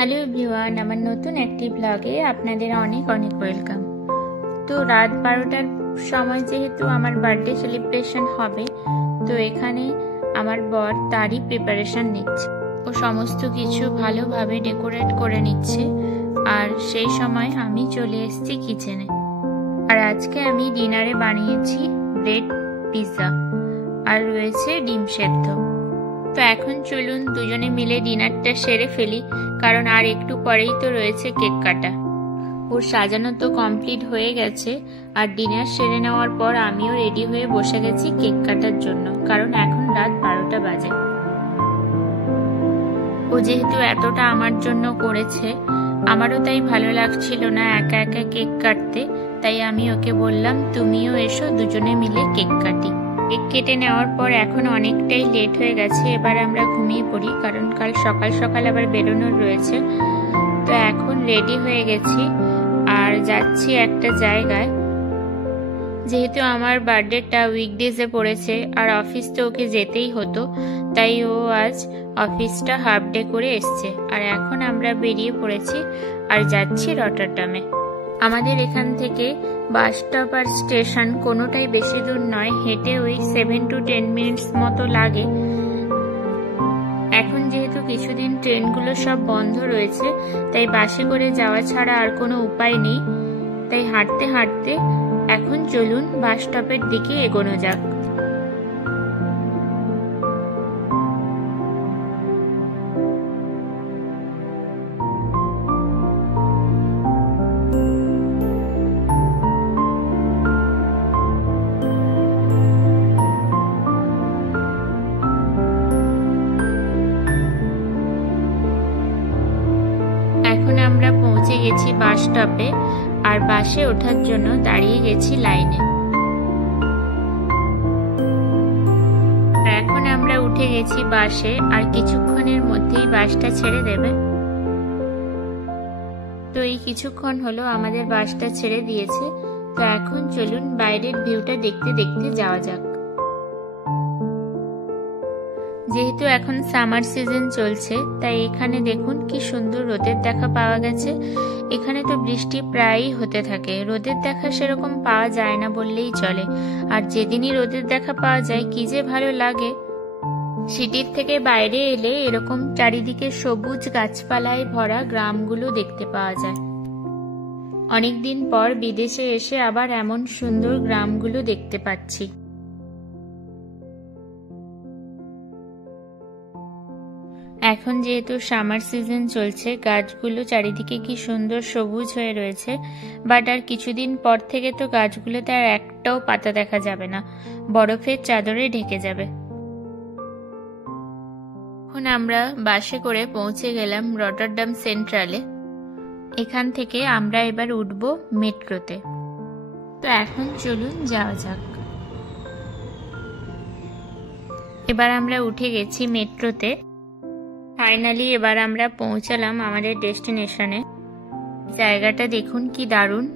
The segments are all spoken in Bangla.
হ্যালো এভরিওয়ান, আমার নতুন একটি ব্লগে আপনাদের অনেক অনেক ওয়েলকাম। তো রাত 12টার সময় যেহেতু আমার বার্থডে সেলিব্রেশন হবে, তো এখানে আমার বর তারই প্রিপারেশন নিচ্ছে। ও সমস্ত কিছু ভালোভাবে ডেকোরেট করে নিচ্ছে, আর সেই সময় আমি চলে এসেছি কিচেনে। আর আজকে আমি ডিনারে বানিয়েছি ব্রেড পিৎজা আর রয়েছে ডিম সেদ্ধ। তো এখন চলুন দুজনে মিলে ডিনারটা সেরে ফেলি, কারণ আর একটু পরেই তো রয়েছে কেক কাটা। ওর সাজানো তো কমপ্লিট হয়ে গেছে, আর ডিনার সেরে নেওয়ার পর আমিও রেডি হয়ে বসে গেছি কেক কাটার জন্য, কারণ এখন রাত 12টা বাজে। ও যেহেতু এতটা আমার জন্য করেছে, আমারও তাই ভালো লাগছিল না একা একা কেক কাটতে, তাই আমি ওকে বললাম তুমিও এসো, দুজনে মিলে কেক কাটি। কেক কেটে নেওয়ার পর এখন অনেকটাই লেট হয়ে গেছে, এবার আমরা ঘুমিয়ে পড়ি, কারণ কাল সকাল সকাল আবার বেরোনোর রয়েছে। তো এখন রেডি হয়ে গেছি আর যাচ্ছি একটা জায়গায়। যেহেতু আমার বার্থডেটা উইকডেজে পড়েছে আর অফিস তো ওকে যেতেই হতো, তাই ও আজ অফিসটা হাফ ডে করে এসছে। আর এখন আমরা বেরিয়ে পড়েছি আর যাচ্ছি রটারডামে। আমাদের এখান থেকে বাস স্টপ আর স্টেশন কোনোটাই বেশি দূর নয়, হেঁটে ওই 7 to 10 মিনিটস মতো লাগে। এখন যেহেতু কিছুদিন ট্রেনগুলো সব বন্ধ রয়েছে, তাই বাসে করে যাওয়া ছাড়া আর কোনো উপায় নেই। তাই হাঁটতে হাঁটতে এখন চলুন বাস স্টপের দিকে এগোনো যাক। এখন আমরা পৌঁছে গেছি বাস স্টপে, আর বাসে ওঠার জন্য দাঁড়িয়ে গেছি লাইনে। এখন আমরা উঠে গেছি বাসে, আর কিছুক্ষণের মধ্যেই বাসটা ছেড়ে দেবে। তো এই কিছুক্ষণ হলো আমাদের বাসটা ছেড়ে দিয়েছে। তো এখন চলুন বাইরের ভিউটা দেখতে দেখতে যাওয়া যাক। যেহেতু এখন সামার সিজন চলছে, তাই এখানে দেখুন কি সুন্দর রোদের দেখা পাওয়া গেছে। এখানে তো বৃষ্টি প্রায়ই হতে থাকে, রোদের দেখা সেরকম পাওয়া যায় না বললেই চলে। আর যেদিনই রোদের দেখা পাওয়া যায় কি যে ভালো লাগে। সিটির থেকে বাইরে এলে এরকম চারিদিকে সবুজ গাছপালায় ভরা গ্রামগুলো দেখতে পাওয়া যায়। অনেকদিন পর বিদেশে এসে আবার এমন সুন্দর গ্রামগুলো দেখতে পাচ্ছি। এখন যেহেতু সামার সিজন চলছে, গাছগুলো চারিদিকে কি সুন্দর সবুজ হয়ে রয়েছে, বাট আর কিছুদিন পর থেকে তো গাছগুলোতে আর একটাও পাতা দেখা যাবে না, বরফের চাদরে ঢেকে যাবে। এখন আমরা বাসে করে পৌঁছে গেলাম রটারডাম সেন্ট্রালে। এখান থেকে আমরা এবার উঠব মেট্রোতে। তো এখন চলুন যাওয়া যাক। এবার আমরা উঠে গেছি মেট্রোতে। ফাইনালি এবার আমরা পৌঁছালাম আমাদের ডেস্টিনেশনে। জায়গাটা দেখুন কি দারুণ।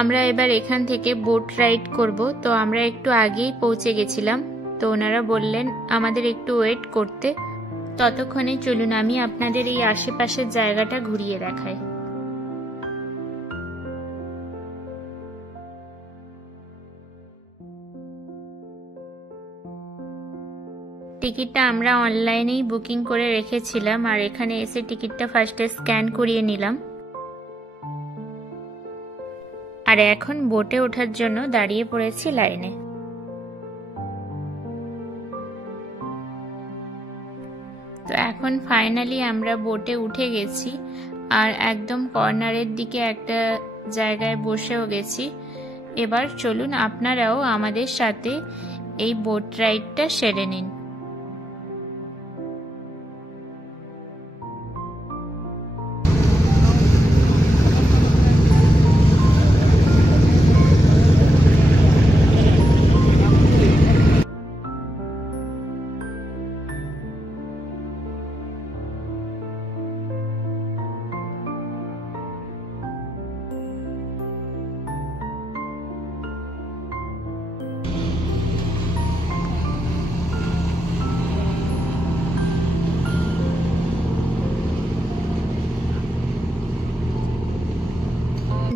আমরা এবার এখান থেকে বোট রাইড করব। তো আমরা একটু আগেই পৌঁছে গেছিলাম, তো ওনারা বললেন আমাদের একটু ওয়েট করতে। ততক্ষণে চলুন আমি আপনাদের এই আশেপাশের জায়গাটা ঘুরিয়ে দেখাই। টিকিটটা আমরা অনলাইনেই বুকিং করে রেখেছিলাম, আর এখানে এসে টিকিটটা ফার্স্টে স্ক্যান করিয়ে নিলাম। আর এখন বোটে ওঠার জন্য দাঁড়িয়ে পড়েছি লাইনে। তো এখন ফাইনালি আমরা বোটে উঠে গেছি, আর একদম কর্নারের দিকে একটা জায়গায় বসেও গেছি। এবার চলুন আপনারাও আমাদের সাথে এই বোট রাইডটা সেরে নিন।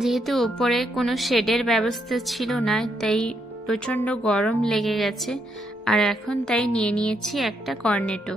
যেহেতু উপরে কোনো শেডের ব্যবস্থা ছিল না, তাই প্রচন্ড গরম লেগে গেছে। আর এখন তাই নিয়ে নিয়েছি একটা কর্নেটো।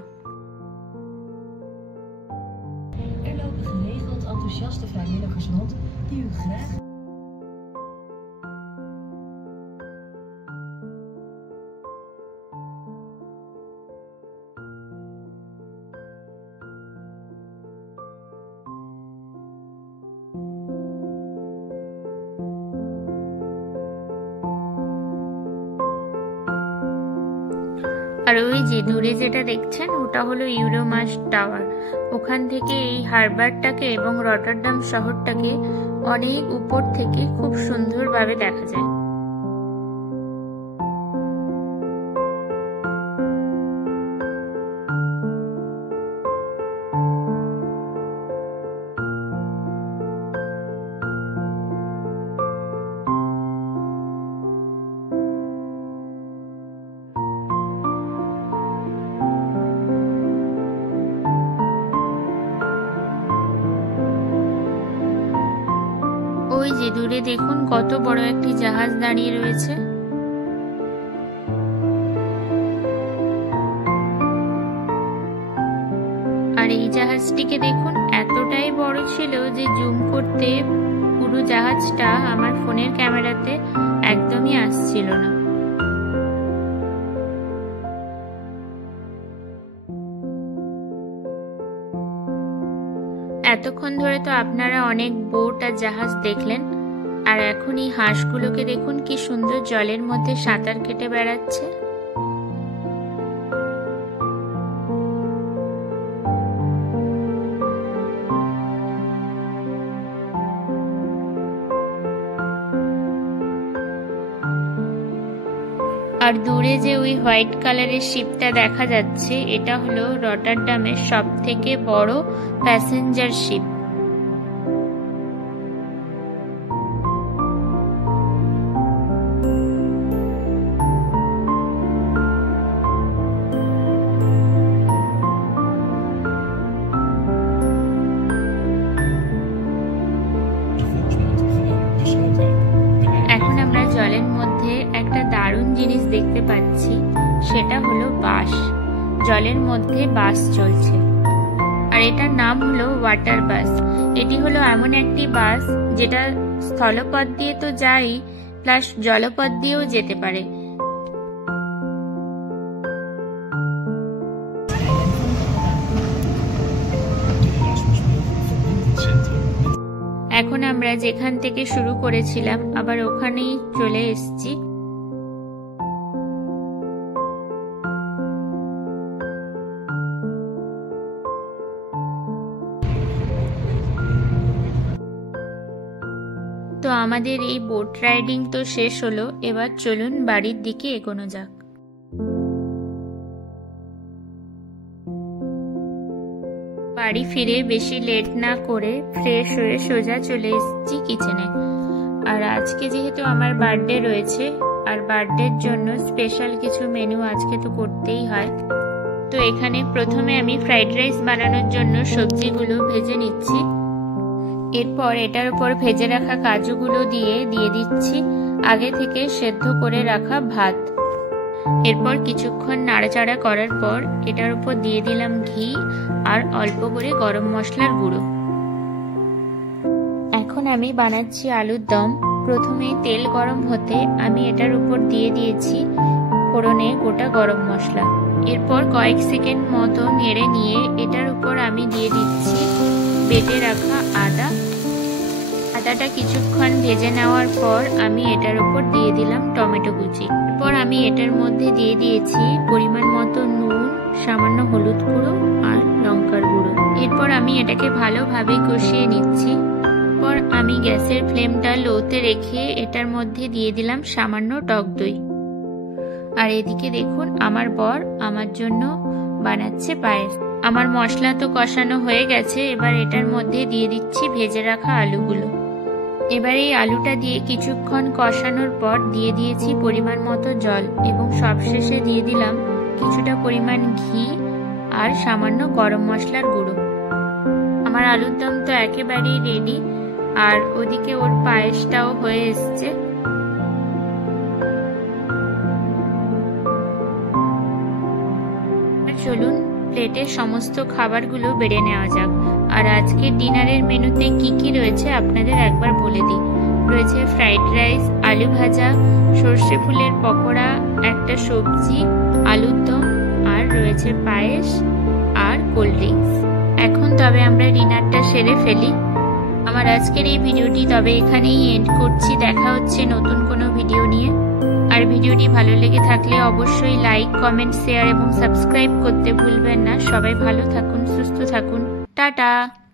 আর ওই যে দূরে যেটা দেখছেন ওটা হলো ইউরোমাস্ট টাওয়ার। ওখান থেকে এই হারবারটাকে এবং রটারডাম শহরটাকে অনেক উপর থেকে খুব সুন্দরভাবে দেখা যায়। ওই যে দূরে দেখুন কত বড় একটি জাহাজ দাঁড়িয়ে রয়েছে। আর এই জাহাজটিকে দেখুন এতটাই বড় ছিল যে জুম করতে পুরো জাহাজটা আমার ফোনের ক্যামেরাতে একদমই আসছিল না। এতক্ষণ ধরে তো আপনারা অনেক বোট আর জাহাজ দেখলেন, আর এখন এই হাঁসগুলোকে দেখুন কি সুন্দর জলের মধ্যে সাঁতার কেটে বেড়াচ্ছে। আর দূরে যে ওই হোয়াইট কালারের শিপটা দেখা যাচ্ছে, এটা হলো রটারডামের সবথেকে বড় প্যাসেঞ্জার শিপ। এখন আমরা জলের মধ্যে একটা দারুণ জিনিস দেখতে পাচ্ছি, সেটা হলো বাস। জলের মধ্যে বাস চলছে, আর এটার নাম হলো ওয়াটার বাস। এটি হলো এমন একটি বাস যেটা স্থলপথ দিয়ে তো যায়, প্লাস জলপথ দিয়েও যেতে পারে। এখন আমরা যেখান থেকে শুরু করেছিলাম আবার ওখানেই চলে এসেছি। তো আমাদের এই বোট রাইডিং তো শেষ হলো, এবার চলুন বাড়ির দিকে এগোনো যাক। বাড়ি ফিরে বেশি লেট না করে ফ্রেশ হয়ে সোজা চলে এসেছি কিচেনে। আর আজকে যেহেতু আমার বার্থডে রয়েছে, আর বার্থডের জন্য স্পেশাল কিছু মেনু আজকে তো করতেই হয়। তো এখানে প্রথমে আমি ফ্রাইড রাইস বানানোর জন্য সবজিগুলো ভেজে নিচ্ছি। এরপর এটার উপর ভেজে রাখা কাজুগুলো দিয়ে দিচ্ছি আগে থেকে সেদ্ধ করে রাখা ভাত। এরপর কিছুক্ষণ নাড়াচাড়া করার পর এটার উপর দিয়ে দিলাম ঘি আর অল্প করে গরম মশলার গুঁড়ো। এখন আমি বানাচ্ছি আলুর দম। প্রথমে তেল গরম হতে আমি এটার উপর দিয়ে দিয়েছি ফোড়নে গোটা গরম মশলা। এরপর কয়েক সেকেন্ড মতো নেড়ে নিয়ে এটার উপর আমি দিয়ে দিচ্ছি বেটে রাখা আদা। আদাটা কিছুক্ষণ ভেজে নেওয়ার পর আমি এটার উপর দিয়ে দিলাম টমেটো কুচি। এরপর আমি এটার মধ্যে দিয়ে দিয়েছি পরিমাণ মতো নুন, সামান্য হলুদ গুঁড়ো আর লঙ্কার গুঁড়ো। এরপর আমি এটাকে ভালোভাবে কষিয়ে নিচ্ছি। এরপর আমি গ্যাসের ফ্লেমটা লোতে রেখে এটার মধ্যে দিয়ে দিলাম সামান্য টক দই। আর এদিকে দেখুন আমার বর আমার জন্য বানাচ্ছে পায়েস। আমার মশলা তো কষানো হয়ে গেছে, এবার এটার মধ্যে দিয়ে দিচ্ছি ভেজে রাখা আলুগুলো। এবার এই আলুটা দিয়ে কিছুক্ষণ কষানোর পর দিয়ে দিয়েছি পরিমাণ মতো জল এবং সবশেষে দিয়ে দিলাম কিছুটা পরিমাণ ঘি আর সামান্য গরম মশলার গুঁড়ো। আমার আলুর দম তো একেবারেই রেডি। আর ওদিকে ওর পায়েসটাও হয়ে এসছে। চলুন প্লেটে সমস্ত খাবারগুলো বেড়ে নেওয়া যাক। আর আজকে ডিনারের মেনুতে কি কি রয়েছে আপনাদের একবার বলে দিই। রয়েছে ফ্রাইড রাইস, আলু ভাজা, সর্ষে ফুলের পকোড়া, একটা সবজি, আলুর দম, আর রয়েছে পায়েস আর কোল্ড ড্রিঙ্কস। এখন তবে আমরা ডিনারটা সেরে ফেলি। আমার আজকের এই ভিডিওটি তবে এখানেই এন্ড করছি। দেখা হচ্ছে নতুন কোনো ভিডিও নিয়ে। আর ভিডিওটি ভালো লেগে থাকলে অবশ্যই লাইক, কমেন্ট, শেয়ার এবং সাবস্ক্রাইব করতে ভুলবেন না। সবাই ভালো থাকুন, সুস্থ থাকুন, টাটা।